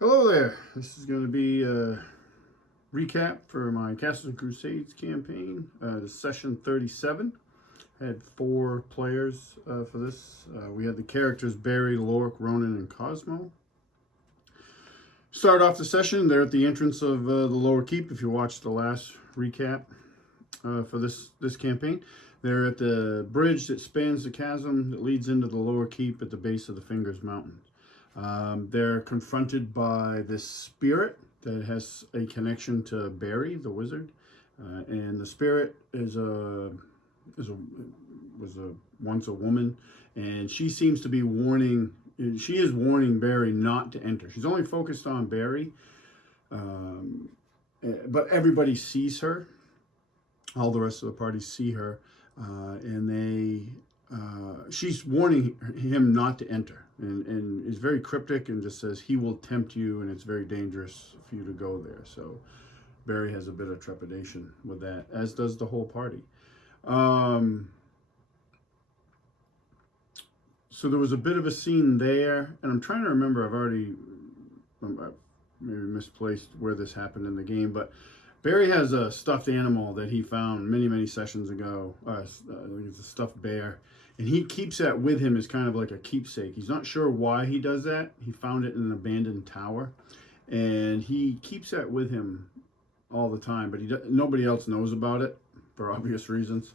Hello there. This is going to be a recap for my Castles and Crusades campaign. This is session 37. I had 4 players for this. We had the characters Barry, Lork, Rhonin, and Cosmo. Start off the session. They're at the entrance of the Lower Keep. If you watched the last recap for this campaign, they're at the bridge that spans the chasm that leads into the Lower Keep at the base of the Fingers Mountain. They're confronted by this spirit that has a connection to Barry, the wizard, and the spirit was once a woman, and she seems to be warning. She is warning Barry not to enter. She's only focused on Barry, but everybody sees her. All the rest of the party see her, and she's warning him not to enter, and is very cryptic and just says he will tempt you and it's very dangerous for you to go there. So Barry has a bit of trepidation with that, as does the whole party. So there was a bit of a scene there, and I'm trying to remember, I've maybe misplaced where this happened in the game, but Barry has a stuffed animal that he found many sessions ago. I think it's a stuffed bear, and he keeps that with him as kind of like a keepsake. He's not sure why he does that. He found it in an abandoned tower, and he keeps that with him all the time, but nobody else knows about it for obvious reasons.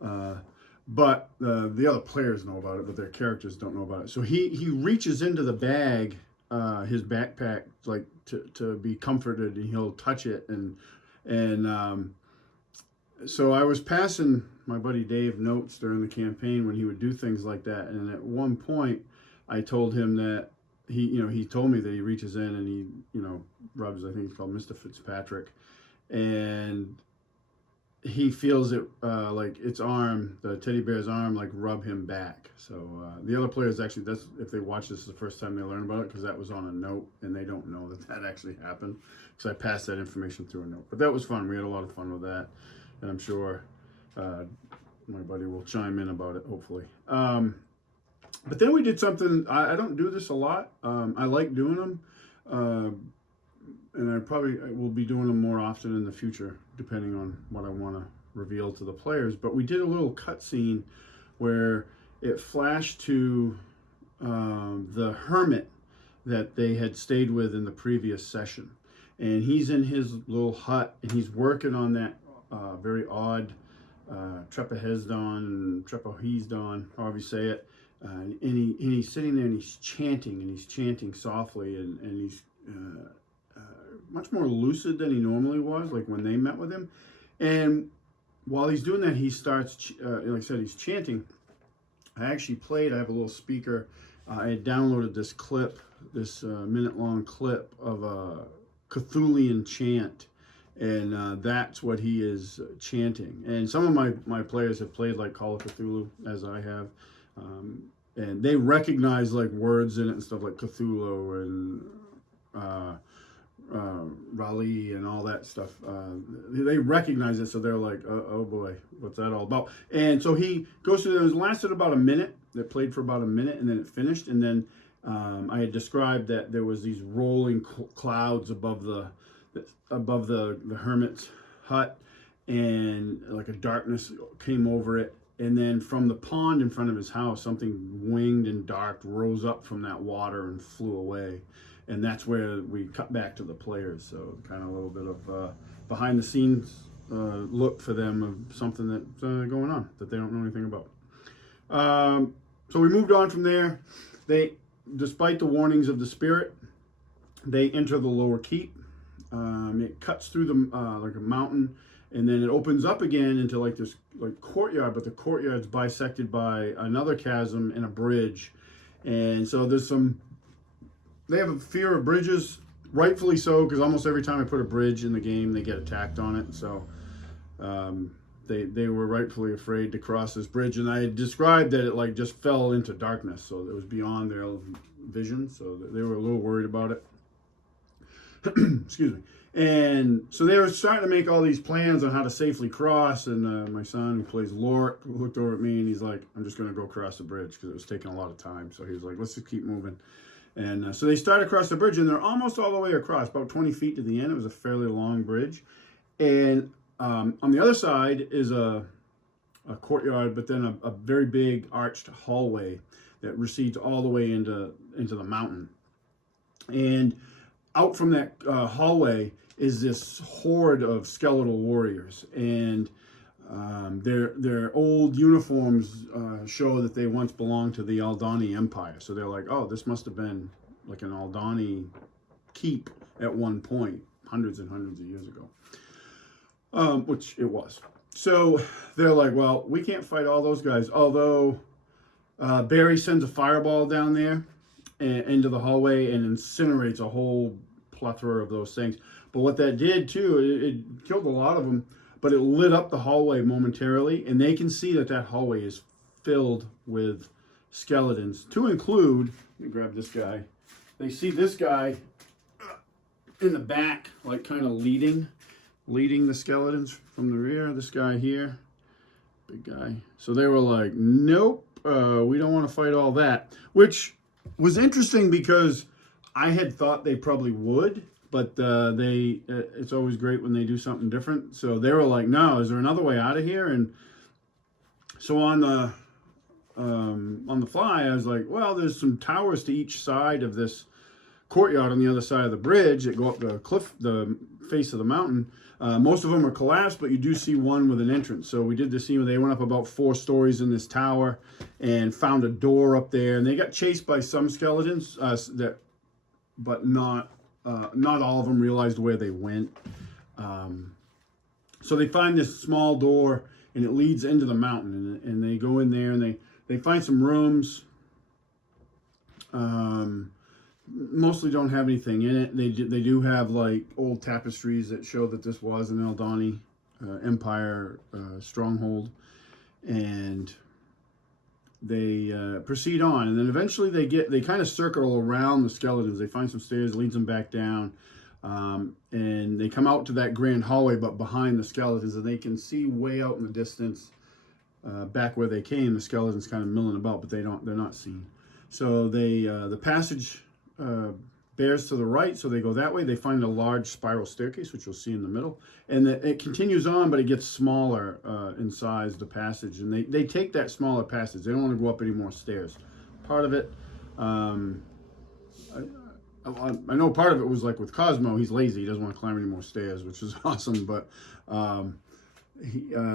But the other players know about it, but their characters don't know about it. So he reaches into the bag, his backpack, like to be comforted, and he'll touch it, and so I was passing my buddy Dave notes during the campaign when he would do things like that, and at one point I told him that he told me that he reaches in and he rubs, I think it's called Mr. Fitzpatrick, and he feels it like its arm, the teddy bear's arm, like rub him back. So the other players actually, that's if they watch this the first time they learn about it, because that was on a note and they don't know that actually happened, because I passed that information through a note. But that was fun. We had a lot of fun with that, and I'm sure my buddy will chime in about it, hopefully. But then we did something. I don't do this a lot. I like doing them. And I probably will be doing them more often in the future, depending on what I want to reveal to the players. But we did a little cutscene where it flashed to the hermit that they had stayed with in the previous session. And he's in his little hut, and he's working on that very odd trepahezdon, however you say it. And he's sitting there and he's chanting softly, and he's much more lucid than he normally was, like when they met with him. And while he's doing that, he starts, like I said, he's chanting. I have a little speaker. I had downloaded this clip, this minute-long clip of a Cthulhian chant, and that's what he is chanting. And some of my players have played like Call of Cthulhu, as I have, and they recognize like words in it and stuff like Cthulhu and Raleigh and all that stuff. They recognize it, so they're like, oh boy, what's that all about? And so he goes through it. It lasted about a minute. It played for about a minute, and then it finished. And then I had described that there was these rolling clouds above the hermit's hut, and like a darkness came over it. And then from the pond in front of his house, something winged and dark rose up from that water and flew away. And that's where we cut back to the players. So kind of a little bit of behind the scenes look for them of something that's going on that they don't know anything about. So we moved on from there. Despite the warnings of the spirit, they enter the Lower Keep. It cuts through like a mountain, and then it opens up again into like this like courtyard, but the courtyard's bisected by another chasm and a bridge. And so they have a fear of bridges, rightfully so, because almost every time I put a bridge in the game, they get attacked on it. So they were rightfully afraid to cross this bridge, and I had described that it like just fell into darkness, so it was beyond their vision. So they were a little worried about it. Excuse me. And so they were starting to make all these plans on how to safely cross, and my son, who plays Lork, looked over at me and he's like, I'm just going to go across the bridge, because it was taking a lot of time. So he was like, let's just keep moving. And so they start across the bridge, and they're almost all the way across, about 20 feet to the end. It was a fairly long bridge. And on the other side is a courtyard, but then a very big arched hallway that recedes all the way into the mountain. And out from that hallway is this horde of skeletal warriors, and their old uniforms show that they once belonged to the Aldani Empire. So they're like, oh, this must have been like an Aldani keep at one point, hundreds and hundreds of years ago, which it was. So they're like, well, we can't fight all those guys, although Barry sends a fireball down there into the hallway and incinerates a whole plethora of those things. But what that did too, it killed a lot of them, but it lit up the hallway momentarily, and they can see that hallway is filled with skeletons, to include, let me grab this guy, they see this guy in the back, like kind of leading the skeletons from the rear, this guy here, big guy. So they were like, nope, we don't want to fight all that, which was interesting because I had thought they probably would, but it's always great when they do something different. So they were like, no, is there another way out of here? And so on the fly, I was like, well, there's some towers to each side of this courtyard on the other side of the bridge that go up the cliff, the face of the mountain. Most of them are collapsed, but you do see one with an entrance. So we did the scene where they went up about 4 stories in this tower and found a door up there, and they got chased by some skeletons, but not all of them realized where they went. So they find this small door, and it leads into the mountain, and they go in there, and they find some rooms. Mostly don't have anything in it. They do have like old tapestries that show that this was an Aldani Empire stronghold, and they proceed on, and then eventually they kind of circle around the skeletons. They find some stairs, leads them back down, and they come out to that grand hallway, but behind the skeletons, and they can see way out in the distance, back where they came, the skeletons kind of milling about, but they're not seen. So the passage bears to the right, so they go that way. They find a large spiral staircase, which you'll see in the middle, and it continues on, but it gets smaller in size, the passage, and they take that smaller passage. They don't want to go up any more stairs. Part of it, I know part of it was like with Cosmo, he's lazy, he doesn't want to climb any more stairs, which is awesome, but the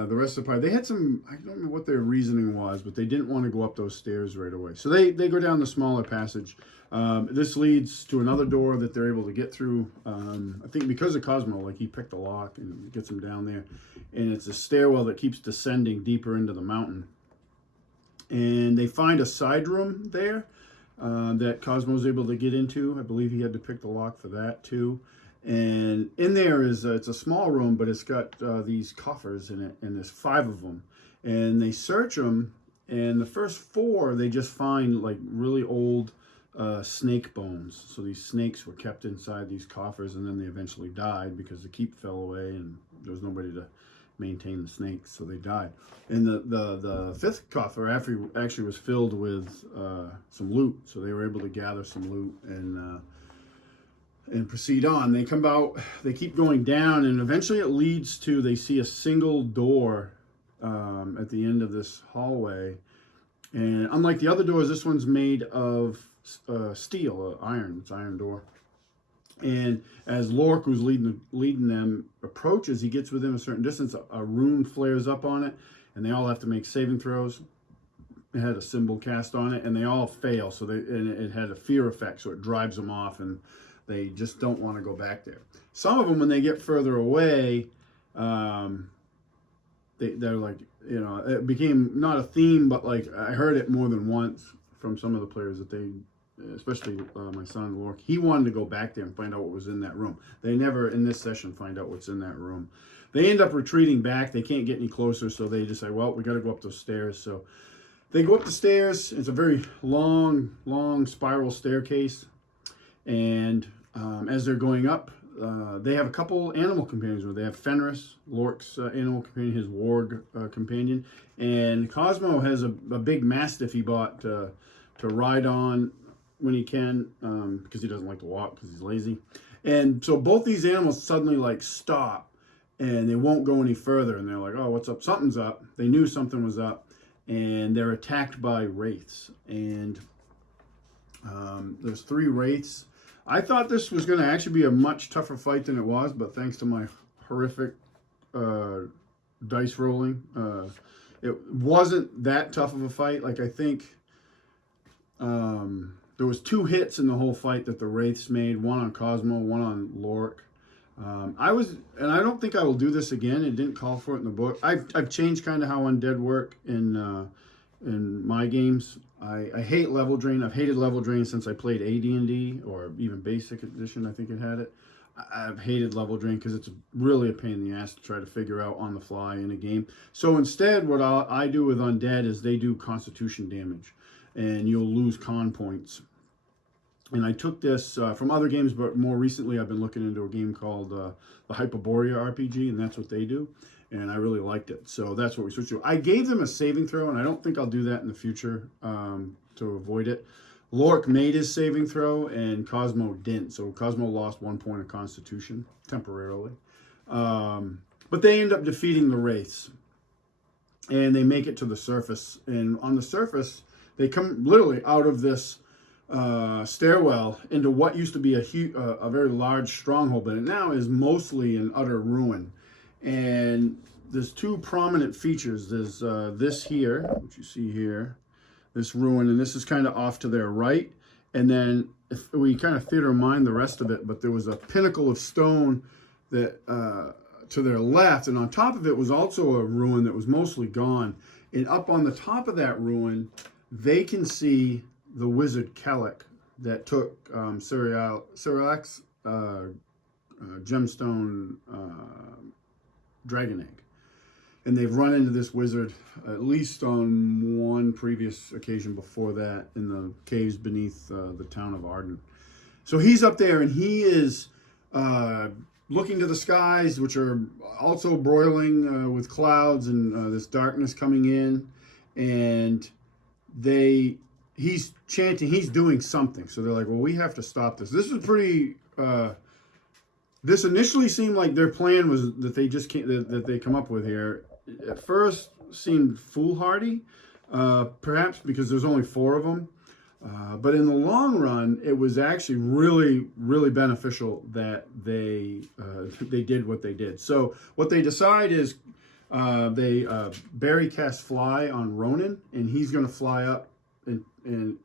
rest of the part, they had some, I don't know what their reasoning was, but they didn't want to go up those stairs right away. So they go down the smaller passage. This leads to another door that they're able to get through. I think because of Cosmo, like he picked a lock and gets them down there. And it's a stairwell that keeps descending deeper into the mountain. And they find a side room there that Cosmo's able to get into. I believe he had to pick the lock for that too. And in there is it's a small room, but it's got these coffers in it, and there's 5 of them. And they search them, and the first 4 they just find like really old snake bones. So these snakes were kept inside these coffers, and then they eventually died because the keep fell away, and there was nobody to maintain the snakes, so they died. And the 5th coffer actually was filled with some loot, so they were able to gather some loot and proceed on. They come out, they keep going down, and eventually it leads to, they see a single door at the end of this hallway. And unlike the other doors, this one's made of steel, iron. It's an iron door. And as Lork, who's leading them, approaches, he gets within a certain distance, a rune flares up on it, and they all have to make saving throws. It had a symbol cast on it, and they all fail. So it had a fear effect, so it drives them off, and they just don't want to go back there. Some of them, when they get further away, they're like, it became not a theme, but like I heard it more than once from some of the players that they, especially my son Lork, he wanted to go back there and find out what was in that room. They never in this session find out what's in that room. They end up retreating back. They can't get any closer, so they just say, well, we got to go up those stairs. So they go up the stairs. It's a very long spiral staircase. And as they're going up, they have a couple animal companions. They have Fenris, Lork's animal companion, his warg companion. And Cosmo has a big mastiff he bought to ride on when he can, because he doesn't like to walk because he's lazy. And so both these animals suddenly like stop, and they won't go any further. And they're like, "Oh, what's up? Something's up." They knew something was up, and they're attacked by wraiths. And there's 3 wraiths. I thought this was going to actually be a much tougher fight than it was, but thanks to my horrific dice rolling, it wasn't that tough of a fight. Like, I think there was 2 hits in the whole fight that the wraiths made, one on Cosmo, one on Lork. And I don't think I will do this again. It didn't call for it in the book. I've changed kind of how undead work in my games. I hate level drain. I've hated level drain since I played AD&D, or even basic edition. I think it had it. I've hated level drain because it's really a pain in the ass to try to figure out on the fly in a game. So instead, what I do with undead is they do constitution damage, and you'll lose con points. And I took this from other games, but more recently I've been looking into a game called the Hyperborea RPG, and that's what they do. And I really liked it. So that's what we switched to. I gave them a saving throw, and I don't think I'll do that in the future to avoid it. Lork made his saving throw, and Cosmo didn't. So Cosmo lost 1 point of Constitution temporarily. But they end up defeating the wraiths, and they make it to the surface. And on the surface, they come literally out of this stairwell into what used to be a very large stronghold, but it now is mostly an utter ruin. And there's 2 prominent features. There's this here, which you see here, this ruin, and this is kind of off to their right. And then if we kind of theater mind the rest of it, but there was a pinnacle of stone that to their left, and on top of it was also a ruin that was mostly gone. And up on the top of that ruin, they can see the wizard Kellic that took Cyrilac's gemstone dragon egg. And they've run into this wizard at least on one previous occasion before that in the caves beneath the town of Arden. So he's up there, and he is looking to the skies, which are also broiling with clouds and this darkness coming in. And he's chanting, he's doing something. So they're like, well, we have to stop this. This was pretty... this initially seemed like their plan was that they just that they come up with here. At first seemed foolhardy, perhaps because there's only 4 of them. But in the long run, it was actually really, really beneficial that they did what they did. So what they decide is they Barry cast fly on Rhonin, and he's going to fly up and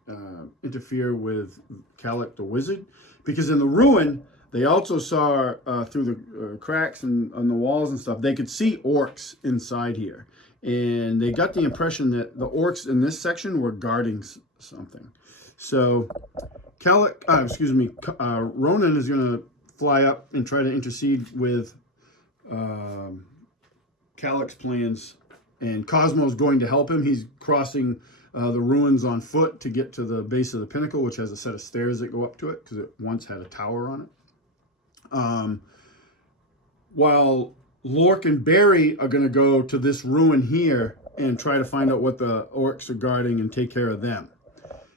interfere with Kellic the wizard, because in the ruin they also saw through the cracks and on the walls and stuff, they could see orcs inside here, and they got the impression that the orcs in this section were guarding something. So Rhonin is going to fly up and try to intercede with Kellic's plans, and Cosmo's going to help him. He's crossing the ruins on foot to get to the base of the pinnacle, which has a set of stairs that go up to it because it once had a tower on it. While Lork and Barry are going to go to this ruin here and try to find out what the orcs are guarding and take care of them.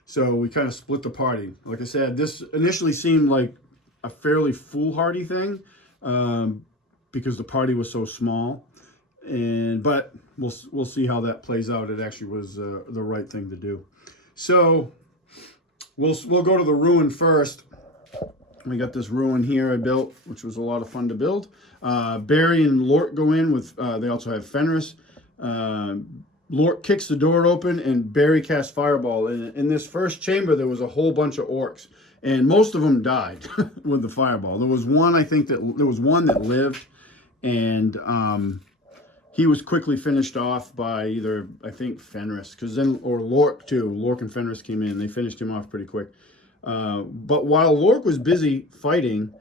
So we kind of split the party. Like I said, this initially seemed like a fairly foolhardy thing because the party was so small. But we'll see how that plays out. It actually was the right thing to do. So we'll go to the ruin first. We got this ruin here I built, which was a lot of fun to build. Barry and Lork go in with, they also have Fenris. Lork kicks the door open, and Barry casts Fireball. In this first chamber, there was a whole bunch of orcs, and most of them died with the Fireball. There was one, I think, there was one that lived, and he was quickly finished off by either, I think, Fenris, or Lork too. Lork and Fenris came in. They finished him off pretty quick. But while Lork was busy fighting,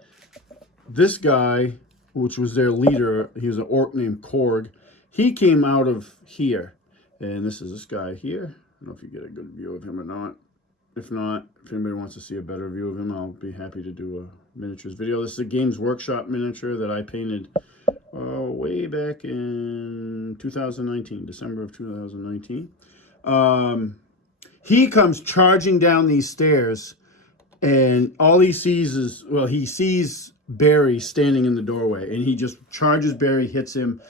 this guy, which was their leader, he was an orc named Korg, he came out of here. And this is this guy here. I don't know if you get a good view of him or not. If not, if anybody wants to see a better view of him, I'll be happy to do a miniatures video. This is a Games Workshop miniature that I painted way back in 2019, December of 2019. He comes charging down these stairs And all he sees is, well, he sees Barry standing in the doorway, and he just charges Barry, hits him.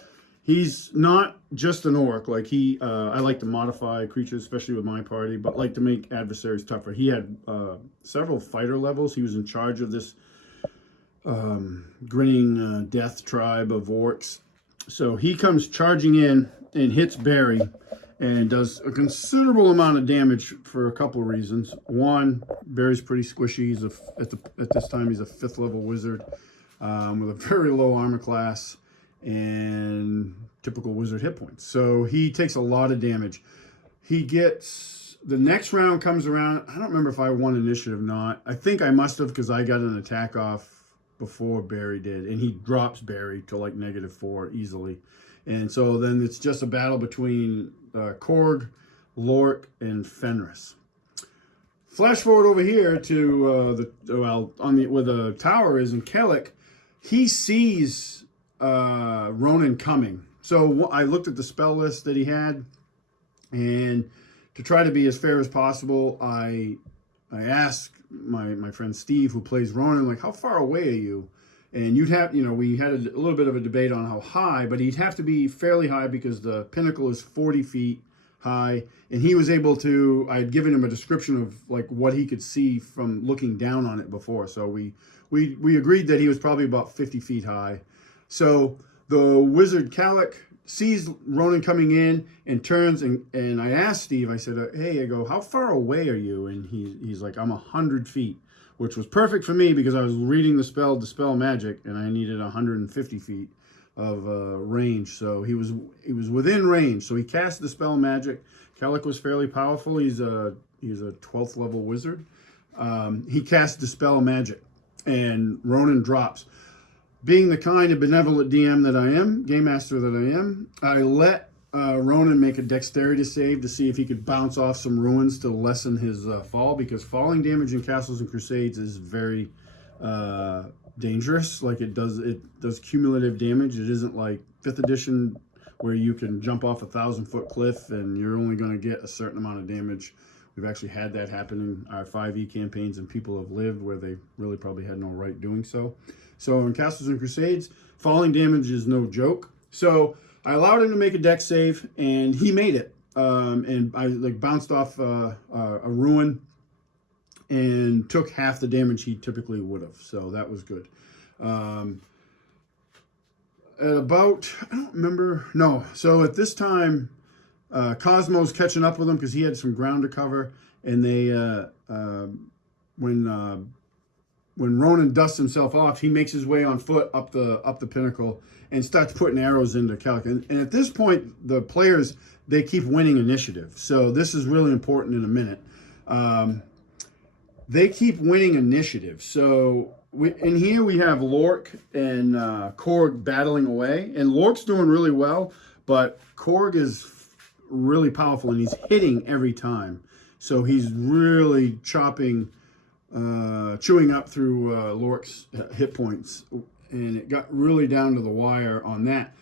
He's not just an orc. Like I like to modify creatures, especially with my party, but like to make adversaries tougher. He had several fighter levels. He was in charge of this grinning death tribe of orcs. So he comes charging in and hits Barry and does a considerable amount of damage for a couple of reasons. One, Barry's pretty squishy. He's at this time he's a 5th level wizard with a very low armor class and typical wizard hit points. So he takes a lot of damage. He gets, the next round comes around. I don't remember if I won initiative or not. I think I must have, because I got an attack off before Barry did, and he drops Barry to like -4 easily. And so then it's just a battle between Korg, Lork, and Fenris. Flash forward over here to where the tower is in Kellic. He sees Rhonin coming. So I looked at the spell list that he had, and to try to be as fair as possible, I asked my friend Steve, who plays Rhonin, like, how far away are you? And you'd have, we had a little bit of a debate on how high, but he'd have to be fairly high because the pinnacle is 40 feet high. And he was able to, I had given him a description of like what he could see from looking down on it before. So we agreed that he was probably about 50 feet high. So the wizard Kellic sees Rhonin coming in and turns, and I asked Steve, I said, hey, I go, how far away are you? And he's like, I'm 100 feet, which was perfect for me because I was reading the spell Dispel Magic, and I needed 150 feet of range. So he was within range. So he cast Dispel Magic. Kellic was fairly powerful. He's a 12th level wizard. He cast Dispel Magic, and Rhonin drops. Being the kind of benevolent DM that I am, game master that I am, I let Rhonin make a dexterity save to see if he could bounce off some ruins to lessen his fall, because falling damage in Castles and Crusades is very dangerous. Like it does cumulative damage. It isn't like 5th edition where you can jump off a 1,000-foot cliff and you're only going to get a certain amount of damage. We've actually had that happen in our 5e campaigns, and people have lived where they really probably had no right doing so. So in Castles and Crusades, falling damage is no joke. So I allowed him to make a dex save, and he made it. And I bounced off a ruin and took half the damage he typically would have. So that was good. At about, I don't remember. No. So at this time, Cosmo's catching up with him because he had some ground to cover. And they, when Rhonin dusts himself off, he makes his way on foot up the pinnacle and starts putting arrows into Kellic. And at this point, the players, they keep winning initiative. So this is really important in a minute. They keep winning initiative. So in here we have Lork and Korg battling away. And Lork's doing really well, but Korg is really powerful, and he's hitting every time. So he's really chewing up through Lork's hit points, and it got really down to the wire on that.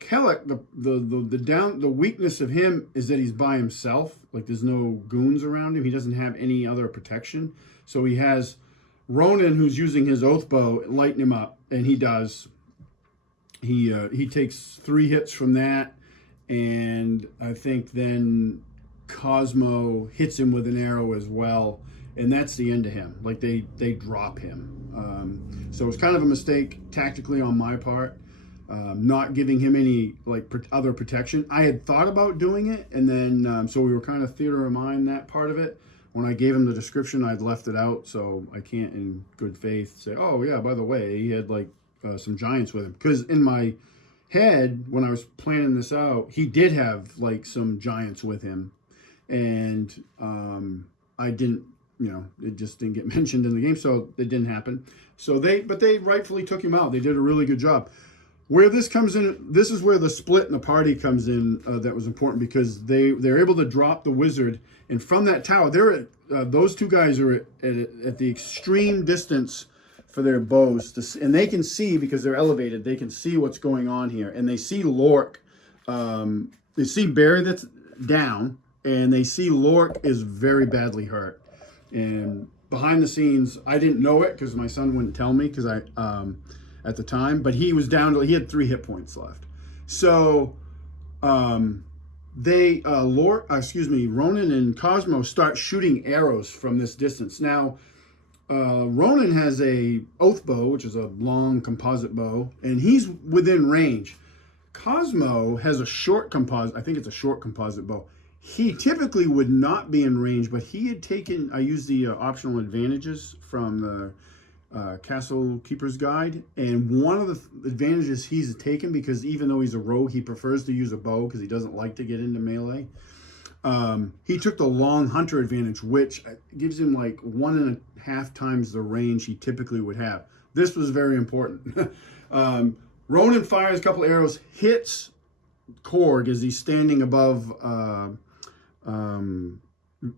Kellic, the weakness of him is that he's by himself. Like there's no goons around him. He doesn't have any other protection. So he has Rhonin, who's using his oath bow, lighten him up, and he does. He takes 3 hits from that, and I think then Cosmo hits him with an arrow as well, and that's the end of him. Like they drop him. So it's kind of a mistake tactically on my part, not giving him any other protection. I had thought about doing it, and then so we were kind of theater of mind, that part of it. When I gave him the description, I'd left it out, so I can't in good faith say, oh yeah, by the way, he had some giants with him. Because in my head, when I was planning this out, he did have some giants with him. And I didn't, it just didn't get mentioned in the game, so it didn't happen. But they rightfully took him out. They did a really good job. Where this comes in, this is where the split in the party comes in. That was important because they're able to drop the wizard, and from that tower, those two guys are at the extreme distance for their bows, and they can see, because they're elevated, they can see what's going on here, and they see Lork. They see Barry that's down, and they see Lork is very badly hurt. And behind the scenes, I didn't know it because my son wouldn't tell me because I at the time, but he was down to, he had 3 hit points left. So Rhonin and Cosmo start shooting arrows from this distance. Now, Rhonin has a oath bow, which is a long composite bow, and he's within range. Cosmo has a short composite, I think it's a short composite bow. He typically would not be in range, but he had taken, I used the optional advantages from the Castle Keeper's Guide, and one of the advantages he's taken, because even though he's a rogue, he prefers to use a bow because he doesn't like to get into melee. He took the long hunter advantage, which gives him like 1.5 times the range he typically would have. This was very important. Rhonin fires a couple arrows, hits Korg as he's standing above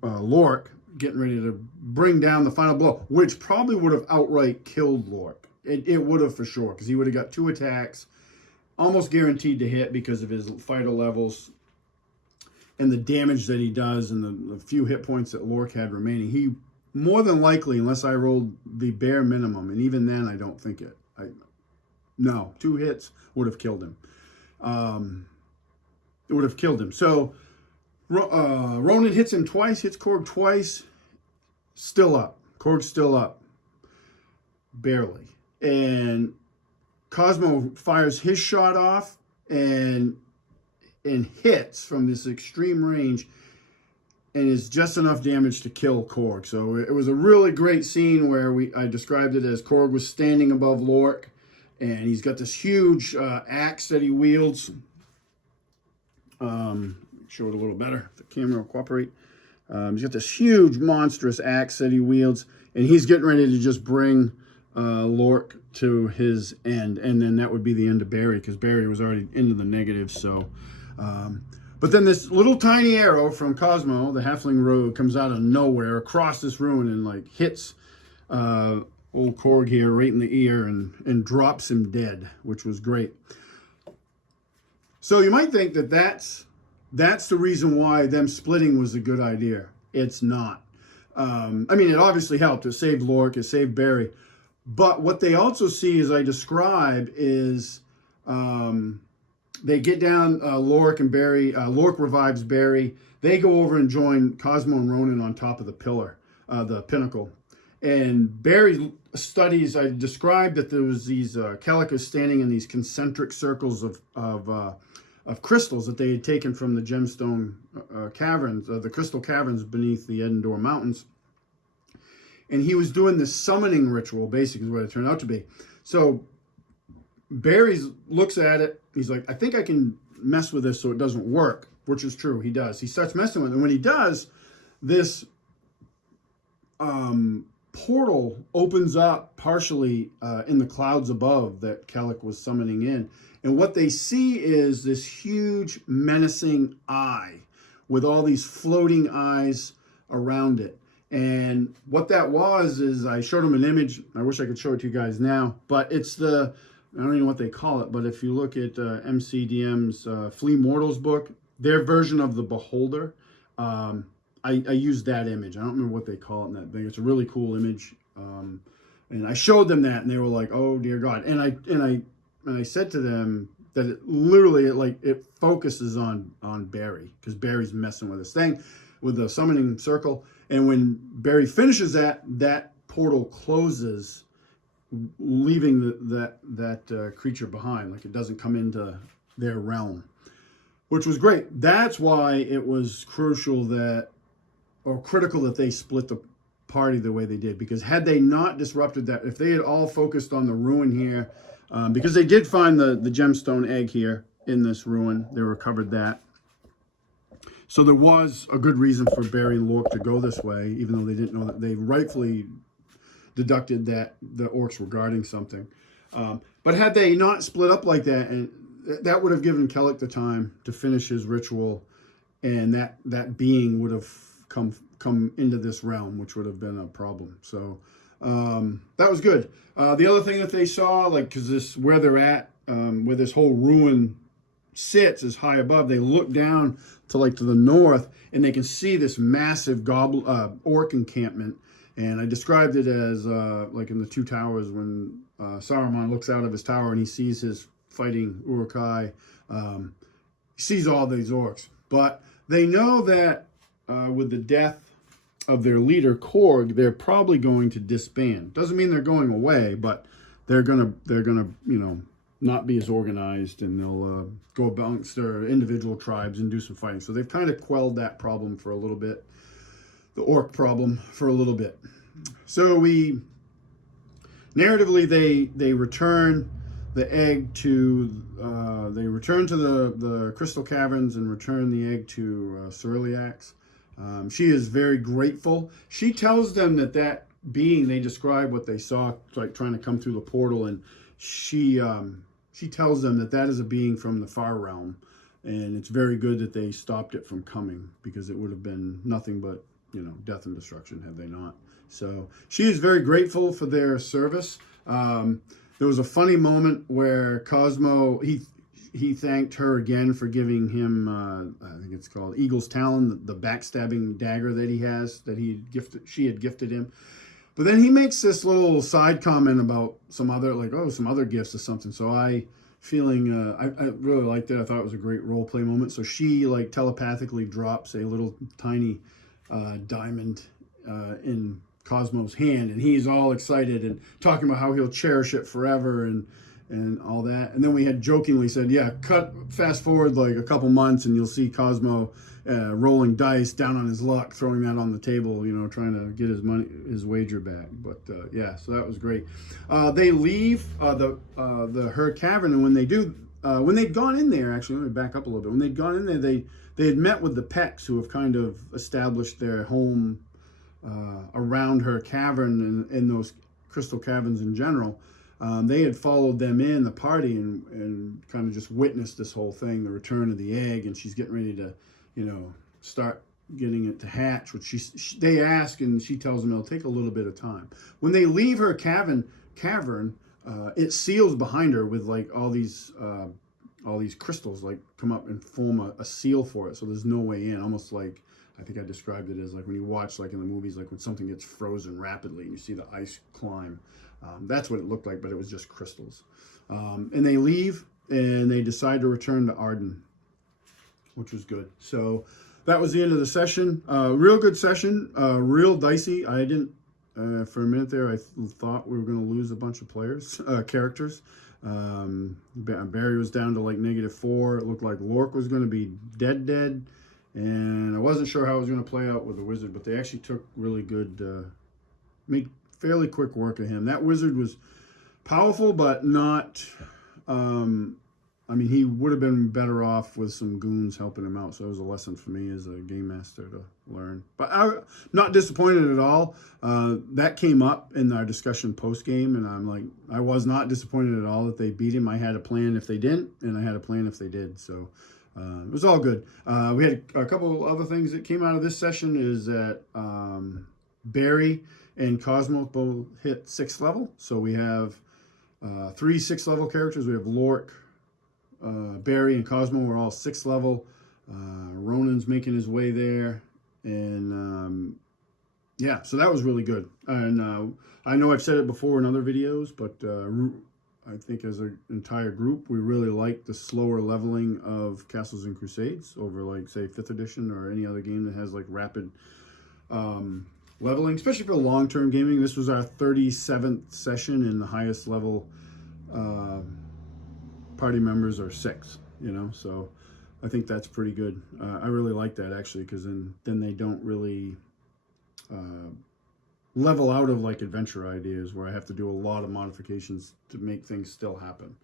Lork, getting ready to bring down the final blow, which probably would have outright killed Lork. It would have for sure, because he would have got 2 attacks, almost guaranteed to hit because of his fighter levels and the damage that he does and the few hit points that Lork had remaining. He more than likely, unless I rolled the bare minimum, and even then I don't think it. No, 2 hits would have killed him. It would have killed him. So Rhonin hits him twice, hits Korg twice, still up. Korg's still up, barely. And Cosmo fires his shot off and hits from this extreme range, and is just enough damage to kill Korg. So it was a really great scene where I described it as Korg was standing above Lork, and he's got this huge axe that he wields. Show it a little better if the camera will cooperate. He's got this huge, monstrous axe that he wields, and he's getting ready to just bring Lork to his end, and then that would be the end of Barry, because Barry was already into the negative. So, but then this little tiny arrow from Cosmo, the halfling rogue, comes out of nowhere across this ruin and like hits old Korg here right in the ear and drops him dead, which was great. So you might think that that's the reason why them splitting was a good idea. It's not. I mean, it obviously helped. It saved Lork, it saved Barry. But what they also see, as I describe, is they get down Lork and Barry. Lork revives Barry. They go over and join Cosmo and Rhonin on top of the pillar, the pinnacle. And Barry studies, I described that there was these Calicos standing in these concentric circles of crystals that they had taken from the gemstone caverns, the crystal caverns beneath the Edendor Mountains. And he was doing this summoning ritual, basically is what it turned out to be. So Barry looks at it. He's like, I think I can mess with this so it doesn't work, which is true. He does. He starts messing with it. And when he does, this portal opens up partially in the clouds above that Kellic was summoning in. And what they see is this huge menacing eye with all these floating eyes around it. And what that was is, I showed them an image. I wish I could show it to you guys now, but it's I don't even know what they call it, but if you look at MCDM's Flea Mortals book, their version of the Beholder, I used that image. I don't remember what they call it in that thing. It's a really cool image. And I showed them that, and they were like, oh dear God. And I said to them that it literally, it focuses on Barry, because Barry's messing with this thing, with the summoning circle. And when Barry finishes that portal closes, leaving that creature behind. Like, it doesn't come into their realm, which was great. That's why it was critical that they split the party the way they did, because had they not disrupted that, if they had all focused on the ruin here, because they did find the gemstone egg here in this ruin, they recovered that. So there was a good reason for Barry and Lork to go this way, even though they didn't know that. They rightfully deducted that the orcs were guarding something. But had they not split up like that, and that would have given Kellic the time to finish his ritual, and that being would have come into this realm, which would have been a problem. So that was good. The other thing that they saw, because where they're at, where this whole ruin sits is high above. They look down to the north, and they can see this massive orc encampment. And I described it as like in the Two Towers when Saruman looks out of his tower and he sees his fighting Uruk-hai. He sees all these orcs, but they know that with the death of their leader Korg, they're probably going to disband. Doesn't mean they're going away, but they're gonna not be as organized, and they'll go amongst their individual tribes and do some fighting. So they've kind of quelled that problem for a little bit, the orc problem for a little bit. So narratively they return the egg to the crystal caverns and return the egg to Cyrilliax. She is very grateful. She tells them that being, they describe what they saw, like trying to come through the portal, and she tells them that is a being from the far realm, and it's very good that they stopped it from coming, because it would have been nothing but death and destruction had they not. So she is very grateful for their service. There was a funny moment where Cosmo, he thanked her again for giving him, I think it's called Eagle's Talon, the backstabbing dagger that he has, she had gifted him. But then he makes this little side comment about some other gifts or something. So I really liked it. I thought it was a great role play moment. So she telepathically drops a little tiny diamond in Cosmo's hand, and he's all excited and talking about how he'll cherish it forever and all that. And then we had jokingly said, yeah, fast forward a couple months and you'll see Cosmo rolling dice down on his luck, throwing that on the table, trying to get his wager back. But yeah, so that was great. They leave her cavern, and when they do, when they'd gone in there, actually, let me back up a little bit. When they'd gone in there, they had met with the Pecks, who have kind of established their home around her cavern and those crystal caverns in general. They had followed them in, the party, and kind of just witnessed this whole thing, the return of the egg, and she's getting ready to, start getting it to hatch, which they ask, and she tells them it'll take a little bit of time. When they leave her cavern, it seals behind her with all these crystals come up and form a seal for it, so there's no way in. Almost like, I think I described it as when you watch in the movies, when something gets frozen rapidly and you see the ice climb. That's what it looked like, but it was just crystals. And they leave, and they decide to return to Arden, which was good. So that was the end of the session. Real good session, real dicey. I didn't, for a minute there, I thought we were going to lose a bunch of characters. Barry was down to -4. It looked like Lork was going to be dead. And I wasn't sure how it was going to play out with the wizard, but they actually took really good, made fairly quick work of him. That wizard was powerful, but not, he would have been better off with some goons helping him out. So it was a lesson for me as a game master to learn. But I'm not disappointed at all. That came up in our discussion post-game, and I was not disappointed at all that they beat him. I had a plan if they didn't, and I had a plan if they did. So it was all good. We had a couple other things that came out of this session is that Barry and Cosmo both hit 6th level. So we have 3 6th level characters. We have Lork, Barry, and Cosmo are all 6th level. Rhonin's making his way there. And yeah, so that was really good. And I know I've said it before in other videos, but I think as an entire group, we really like the slower leveling of Castles and Crusades over say 5th edition or any other game that has rapid leveling, especially for long-term gaming. This was our 37th session, and the highest level party members are 6, so I think that's pretty good. I really like that, actually, because then they don't really level out of like adventure ideas where I have to do a lot of modifications to make things still happen.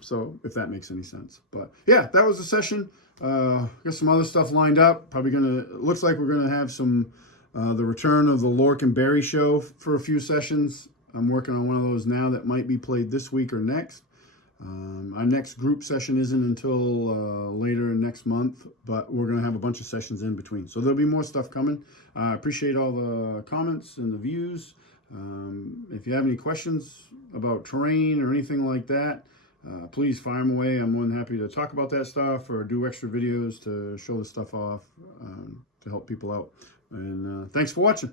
So if that makes any sense. But yeah, that was the session. Got some other stuff lined up. Probably looks like we're gonna have some the return of the Lork and Barry show for a few sessions. I'm working on one of those now that might be played this week or next. Our next group session isn't until later next month, but we're going to have a bunch of sessions in between. So there'll be more stuff coming. I appreciate all the comments and the views. If you have any questions about terrain or anything like that, please fire them away. I'm more than happy to talk about that stuff or do extra videos to show the stuff off to help people out. And thanks for watching.